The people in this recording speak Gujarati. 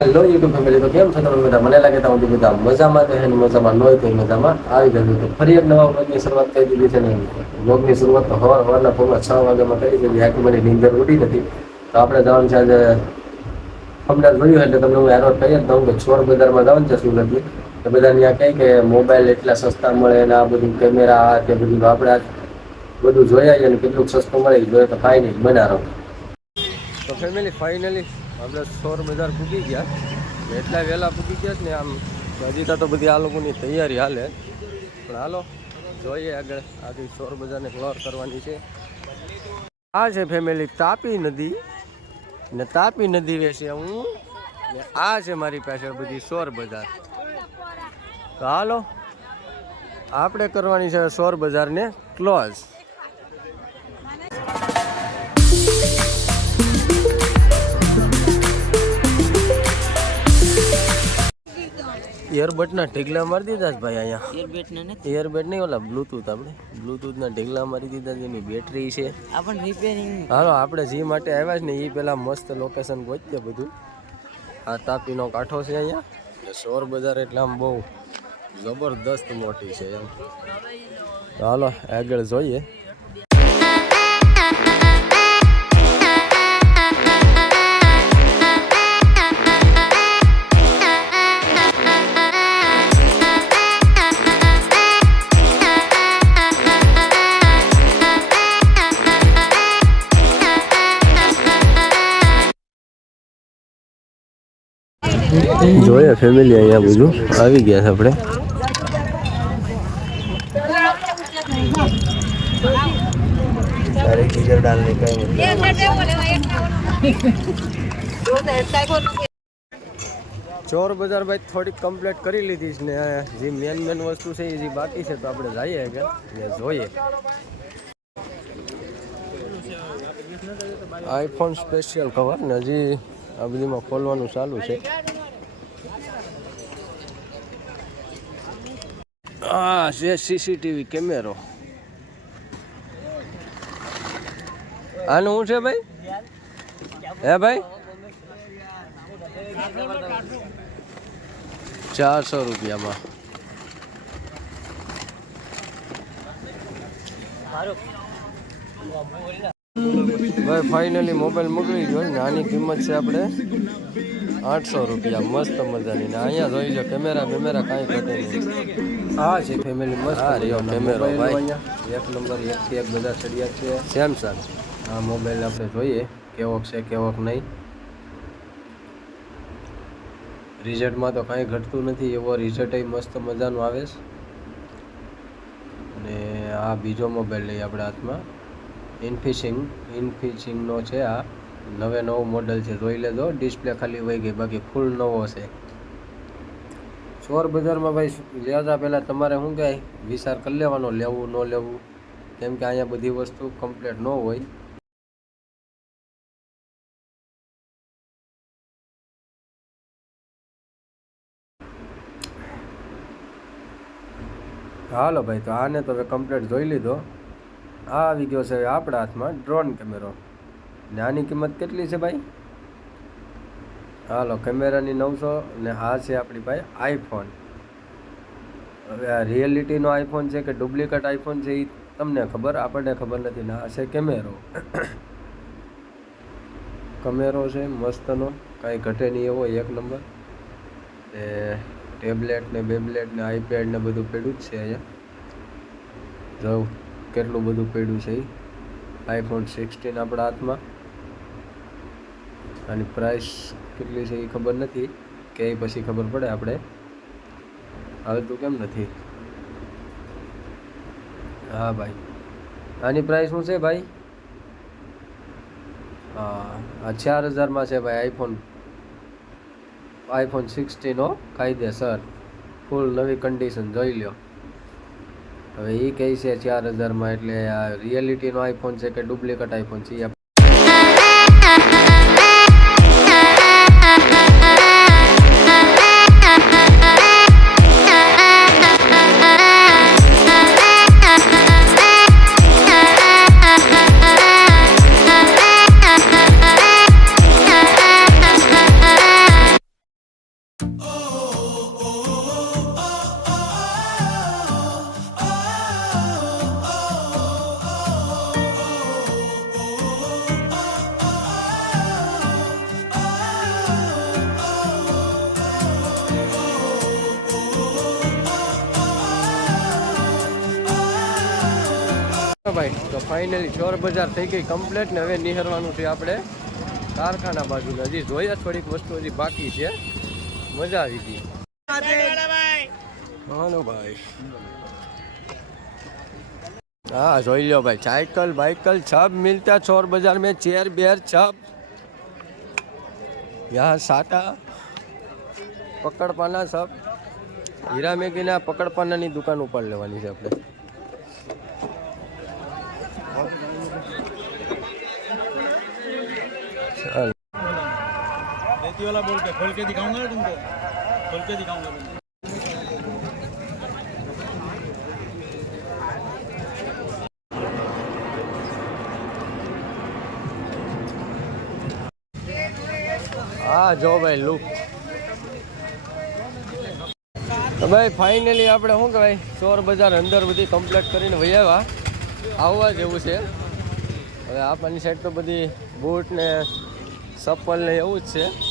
હેલો યુટ્યુબ ફેમિલી તો કેમ છો તમે બધા? મને લાગે તો હું બધા મજામાં તો છે ને મજામાં ન હોય તો મજામાં આવી ગયું તો ફરી એક નવા વ્લોગની શરૂઆત કરી દીધી છે ને. વ્લોગની શરૂઆત તો હવાર હવારના પૂર્ણ છ વાગ્યામાં કરી છે આખી મને નીંદર ઉડી નથી. તો આપણે જવાનું છે આજે અમને જોયું એટલે તમને હું એનો કહી જ દઉં કે ચોર બજારમાં જવાનું છે સુરતની. તો બધા ત્યાં કહે કે મોબાઈલ એટલા સસ્તા મળે ને આ બધું કેમેરા કે બધું. આપણે બધું જોયા અને ને કેટલું સસ્તું મળે જોઈએ તો કાંઈ નહીં. તો ફેમિલી ફાઇનલી આપણે સોર બજાર પૂગી ગયા. એટલા વહેલા પૂગી ગયા ને આમ હજી તો બધી આ લોકોની તૈયારી હાલે. પણ હાલો, જોઈએ આગળ. આગળ સોર બજારને ક્લોર કરવાની છે. આ છે ફેમિલી તાપી નદી. ને તાપી નદી વેસે હું. ને આ છે મારી પાસે બધી સોર બજાર. તો હાલો, આપણે કરવાની છે સોર બજારને ક્લોઝ ઇયરબડના ઢીગલા મારી દીધા છે ભાઈ અહીંયા. એરબેટ ને નથી? ઇયરબડ નહીં ઓલા બ્લૂટૂથ આપણે. બ્લૂટૂથના ઢીગલા મારી દીધા છે એની બેટરી છે. આ રિપેરિંગ હાલો આપણે જે માટે આવ્યા છે ને એ પેલા મસ્ત લોકેશન ગોતીએ બધું. આ તાપીનો કાંઠો છે અહીંયા. સોર બજાર એટલે આમ બહુ જબરદસ્ત મોટી છે એમ. હાલો આગળ જોઈએ. જોઈએ ફેમિલી અહીંયા બધું. આવી ગયા છે આપણે. ચોર બજાર ભાઈ થોડીક કમ્પ્લીટ કરી લીધી છે ને, જે મેન મેન વસ્તુ છે એ જે બાકી છે તો આપણે જઈએ કે જોઈએ. આઈફોન સ્પેશિયલ કવર ને હજી આ બધીમાં ખોલવાનું ચાલુ છે. આ છે સીસીટીવી કેમેરો આનું શું છે ભાઈ હે ભાઈ ચારસો રૂપિયામાં ભાઈ ફાઇનલી મોબાઈલ મોકલી ગયો ને આની કિંમત છે આપણે આઠસો રૂપિયા મસ્ત મજાની. ને અહીંયા જોઈ લો કેમેરા બેમેરા કાંઈ ઘટે નહીં. હા છે ફેમિલી મસ્ત હા રહ્યો કેમેરો ભાઈ. એક નંબર એકથી એક બધા ચડ્યા છે. સેમસંગ આ મોબાઈલ આપણે જોઈએ કેવોક છે કેવોક નહીં. રિઝલ્ટમાં તો કાંઈ ઘટતું નથી એવો રિઝલ્ટ મસ્ત મજાનું આવે છે. અને આ બીજો મોબાઈલ લઈએ આપણે હાથમાં. ઇન્ફિશિંગ ઇન્ફિશિંગનો છે આ. નવે નવો મોડલ છે, જોઈ લેજો. ડિસ્પ્લે ખાલી વહી ગઈ, બાકી ફૂલ નવો છે. ચોર બજારમાં ભાઈ લેતા પહેલાં તમારે શું કહે વિચાર કરી લેવાનો, લેવું, ન લેવું. કેમ કે અહીંયા બધી વસ્તુ કમ્પ્લીટ ન હોય. હાલો ભાઈ, તો આને તો હવે કમ્પ્લીટ જોઈ લીધો. આ આવી ગયો છે આપણા હાથમાં ડ્રોન કેમેરો ને આની કિંમત કેટલી છે ભાઈ? હાલો, કેમેરાની નવસો ને આ છે આપણી ભાઈ આઈફોન. હવે આ રિયલિટીનો આઈફોન છે કે ડુપ્લિકેટ આઈફોન છે એ તમને ખબર? આપણને ખબર નથી. ને, આ છે કેમેરો. કેમેરો છે, મસ્તનો. કાંઈ ઘટે નહીં એવો, એક નંબર. ને ટેબ્લેટ ને બેબ્લેટ ને આઈપેડ ને બધું પેડું જ છે અહીંયા. જો કેટલું બધું પડ્યું છે આઈફોન સિક્સટીન આપણા હાથમાં. આની પ્રાઇસ કેટલી છે એ ખબર નથી, કે એ પછી ખબર પડે આપણે. હવે તું કેમ નથી? હા ભાઈ. આની પ્રાઇસ શું છે ભાઈ? હા ચાર હજારમાં છે ભાઈ આઈફોન આઈફોન સિક્સટીનો કાયદેસર ફૂલ નવી કન્ડિશન જોઈ લ્યો. હવે એ કહે છે ચાર હજારમાં એટલે આ રિયાલિટીનો આઈફોન છે કે ડુપ્લિકેટ આઈફોન છે એ ભાઈ, તો ફાઇનલી ચોર બજાર થઈ ગઈ કમ્પ્લીટ ને હવે નિહરવાનું છે આપણે કારખાના બાજુ હજી જોઈએ થોડીક વસ્તુ, હજી બાકી છે. મજા આવી ગઈ. હા, જોઈ લો ભાઈ, સાયકલ બાઇકલ છબ મિલતા ચોર બજાર મેં, ચેર, બેર, છબ. યા, સાટા. પકડપાના સબ હીરા મેગીના પકડપાનાની દુકાન ઉપર લેવાની છે આપણે. रेती वाला बोल के खोल के दिखाऊंगा ना तुमको खोल के दिखाऊंगा तुमको હા જો ભાઈ લુક તો ભાઈ ફાઇનલી આપણે શું કહેવાય ચોર બજાર અંદર બધી કમ્પ્લીટ કરીને વહી આવ્યા આવવા જેવું છે હવે આપણી સાઈડ તો બધી બૂટ ને ચપ્પલ ને એવું જ છે